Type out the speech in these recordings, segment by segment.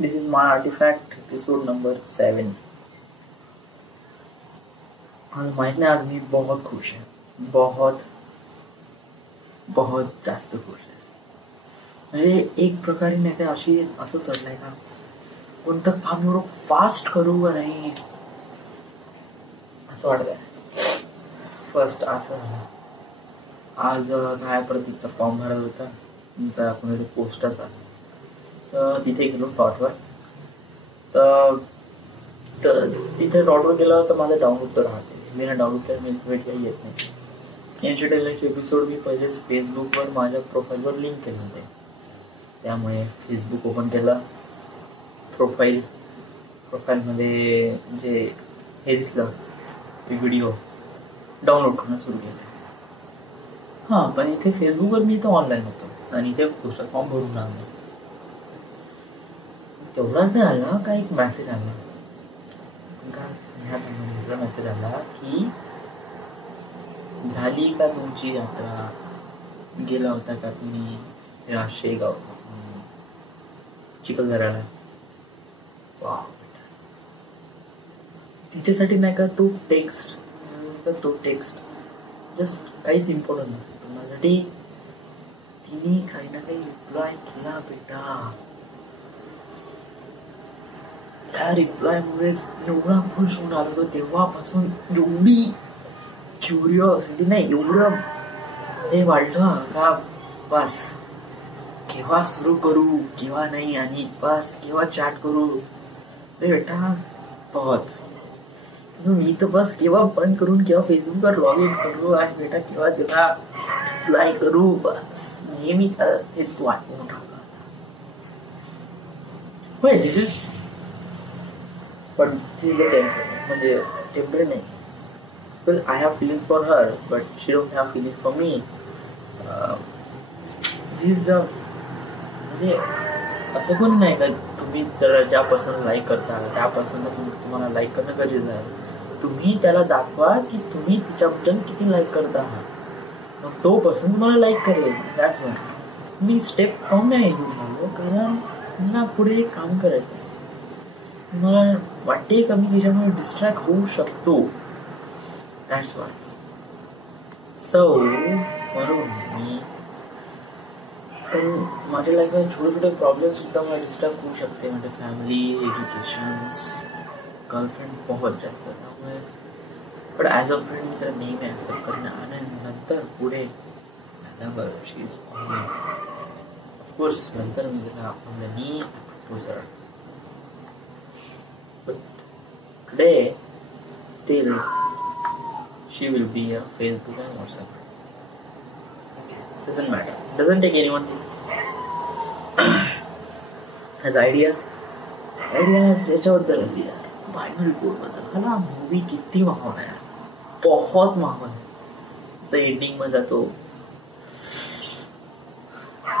This is my artifact episode number 7. आज माहित नाही, आज मी बहुत खुश है, बहुत बहुत जास्त खुश आहे. म्हणजे एक प्रकारे नाही काय असं चाललंय का, कोणतं काम एवढं फास्ट करू का नाही असं वाटतंय. फर्स्ट असं झालं, आज काय प्रतीकचा फॉर्म भरत होता, तुमचा कोणतरी पोस्टच आला, तर तिथे गेलो डॉटवर. तर तिथे डॉटवर गेला तर माझं डाउनलोड तर राहते, मी ना डाउनलोड केलं मी वेट काही येत नाही. यांचे एपिसोड मी पहिलेच फेसबुकवर माझ्या प्रोफाईलवर लिंक केले होते, त्यामुळे फेसबुक ओपन केलं. प्रोफाईलमध्ये जे हे दिसलं व्हिडिओ डाउनलोड करणं सुरू केलं. हां, पण इथे फेसबुकवर मी इथं ऑनलाईन होतो आणि इथे पोस्टर फॉर्म भरून आणलं. तेवढाच नाही आला का, एक मेसेज आला का, मेसेज आला की झाली का तुमची यात्रा, गेला होता का तुम्ही शेगाव चिखलदऱ्याला. वा, तिच्यासाठी नाही का तो टेक्स्ट जस्ट काहीच इम्पॉर्टंट नसतो माझ्यासाठी. तिने काही ना काही रिप्लाय केला बेटा. त्या रिप्लायमुळेच एवढा खुश होऊन आलो होतो. तेव्हापासून एवढी क्युरिओसिटी नाही, एवढं हे वाढलं का बस केव्हा सुरू करू केव्हा नाही, आणि बस केव्हा चॅट करू. बेटा बहुत मी तर बस केव्हा बंद करून केव्हा फेसबुकवर लॉग इन करू, आणि बेटा केव्हा त्याला रिप्लाय करू, बस नेहमी तेच वाटून राहिलं. होय, दिस इज पण म्हणजे टेम्पररी नाही. Well, I have feelings for her, but she don't have feelings for me. This is the म्हणजे असं कोण नाही का, तुम्ही तर ज्या पर्सन लाईक करता त्या पर्सनला तुम्हाला लाईक करणं गरजेचं आहे. तुम्ही त्याला दाखवा की तुम्ही तिच्याबद्दल किती लाईक करता आहात, मग तो पर्सन तुम्हाला लाईक करेल. दॅट्स वाय मी स्टेप कम नाही घेऊन आलो, कारण मला पुढे काम करायचं आहे. मला वाटते का मी तिच्यामुळे डिस्ट्रॅक्ट होऊ शकतो. That's why. So, म्हणून मी पण माझ्या लाईफमध्ये छोटे प्रॉब्लेम सुद्धा मला डिस्टर्ब होऊ शकते. म्हणजे फॅमिली, एज्युकेशन, गर्लफ्रेंड बहुत जास्त. त्यामुळे पण ॲज अ फ्रेंड मी तर नेहमी ॲक्सेप्ट करणं, आणि नंतर पुढे झाल्यावर शी इज ऑफकोर्स नंतर मी त्याला आपल्यानी प्रपोजर. But today still she will be a Facebook and WhatsApp. Doesn't matter. Doesn't take anyone. Has idea याच्याबद्दल बायनरी कोड बद्दल. मला मूवी किती महाग आहे, बहुत महाग आहे. एंडिंग मध्ये जातो.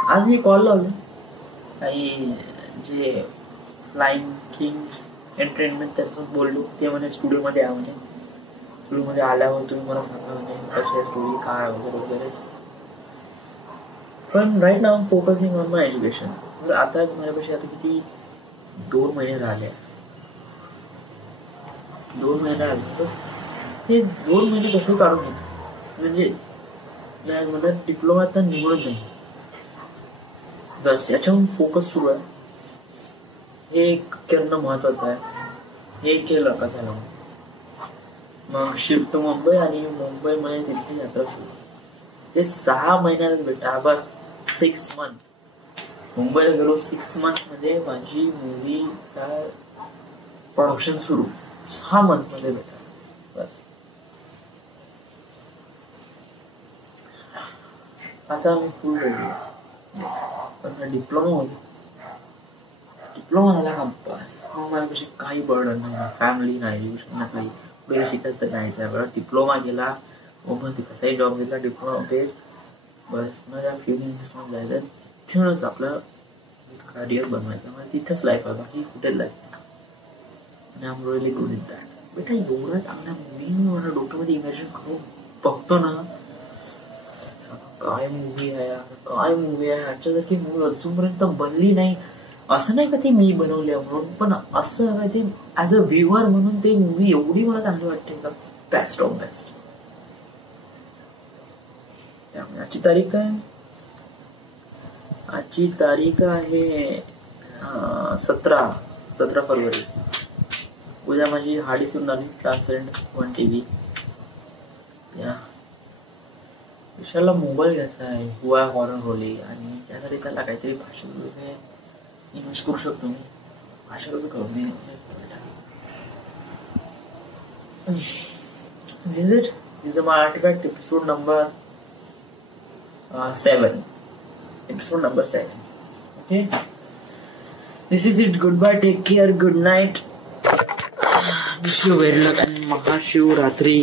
आज मी कॉल लावले काही जे फ्लाइंग किंग एंटरटेनमेंट त्याच्यात बोललो. ते म्हणे स्टुडिओमध्ये या, म्हणे स्टुडिओमध्ये आल्यावर तुम्ही मला सांगा म्हणजे कशी स्टोरी काय वगैरे. पण right now focusing on my education. आता माझ्यापाशी आता किती 2 महिने राहिले. 2 महिने राहिले, हे 2 महिने कसे काढून घेतो. म्हणजे मला डिप्लोमा तर निवडत नाही, बस याच्याहून फोकस सुरू आहे. हे करणं महत्वाचं आहे. हे केलं का झालं, मग शिफ्ट टू मुंबई, आणि मुंबईमध्ये तिथली यात्रा सुरू. ते 6 महिन्यात बेटा, बस 6 मंथ मुंबईला गेलो. 6 मंथ मध्ये माझी मूवी प्रोडक्शन सुरू. 6 मंथ मध्ये बेटा, बस. आता मी फुल रेडी. पण डिप्लोमा झाला का मग माझ्यापाशी काही बर्डन नाही, फॅमिली नाही, एज्युकेशन नाही, काही पुढे शिकायचं तर नाहीच आहे. बरं डिप्लोमा गेला, मग कसाही जॉब घेतला डिप्लोमा बेस, बस माझ्या फिलिंग्समध्ये जायचं, तिथूनच आपलं करिअर बनवायचं. म्हणजे तिथंच लाईफ आहे, बाकी कुठेच लाईफ नाही. आणि I am really good in that. बेटा एवढं चांगल्या मूवी मी माझ्या डोक्यामध्ये इमॅजिन करून बघतो ना, काय मूवी आहे याच्यासारखी मूवी अजूनपर्यंत बनली नाही. असं नाही का ते मी बनवले म्हणून, पण असं ते ऍज अ व्ह्युअर म्हणून ते मूवी एवढी मला चांगली वाटते का, बेस्ट ऑफ बेस्ट. त्यामुळे आजची तारीख काय, आजची तारीख आहे 17 फरवरी. उद्या माझी हाडी सुरू आली ट्रान्सलेंट 1 TV. या विशालला मोबाईल घ्यायचा आहे हुआ हॉरर होली, आणि त्यासाठी त्याला काहीतरी भाषा इन्व्हेस्ट करू शकतो मी. भाषा करून This is my artifact episode number 7. Episode number 7. Okay. This is it. Goodbye. Take care. Good night. Wish you very luck and Mahashivratri.